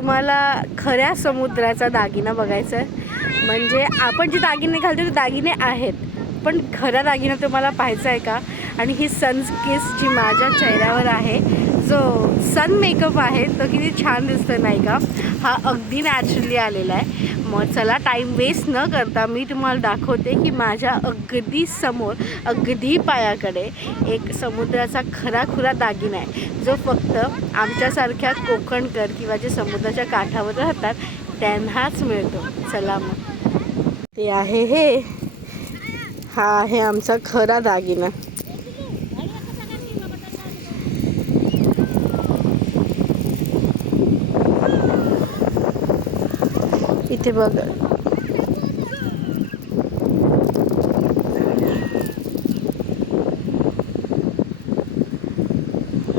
तुम्हाला खऱ्या समुद्राचा दागिना बघायचा आहे. म्हणजे आपण जे दागिने घालतो ते दागिने आहेत. पण खरा दागिना तुम्हाला पाहायचा आहे का? आणि ही सनकिस जी माझ्या चेहऱ्यावर आहे जो सन मेकअप आहे तो किती छान दिसतो नाही का हा अगदी नॅचरली आलेला आहे. मग चला टाईम वेस्ट न करता मी तुम्हाला दाखवते की माझ्या अगदी समोर अगदी पायाकडे एक समुद्राचा खरा खुरा दागिना आहे. जो फक्त आमच्यासारख्या कोकणकर किंवा जे समुद्राच्या काठावर राहतात त्यांनाच मिळतो. चला मग. ते आहे हे. हा आहे आमचा खरा दागिना. इथे बघा.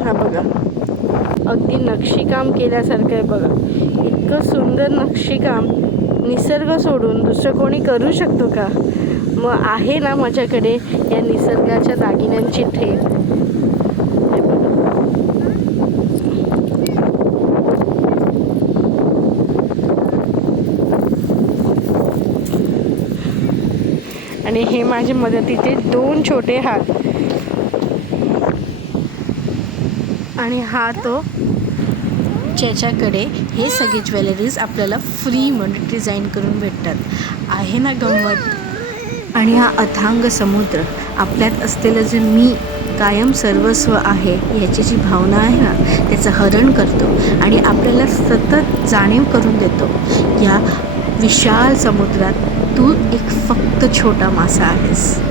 हा बघा. अगदी नक्षीकाम केल्यासारखं आहे बघा. इतकं सुंदर नक्षीकाम निसर्ग सोडून दुसरं कोणी करू शकतो का? मग आहे ना माझ्याकडे या निसर्गाच्या दागिन्यांची ठेप. आणि हे माझे मदतीचे दोन छोटे हात. आणि हा तो ज्याच्याकडे हे सगळे ज्वेलरीज आपल्याला फ्रीमध्ये डिझाईन करून भेटतात. आहे ना गंमत? आणि हा अथांग समुद्र आपल्यात असलेलं जे मी कायम सर्वस्व आहे याची जी भावना आहे ना त्याचं हरण करतो आणि आपल्याला सतत जाणीव करून देतो. या विशाल समुद्रात तू एक फक्त छोटा मासा आहेस.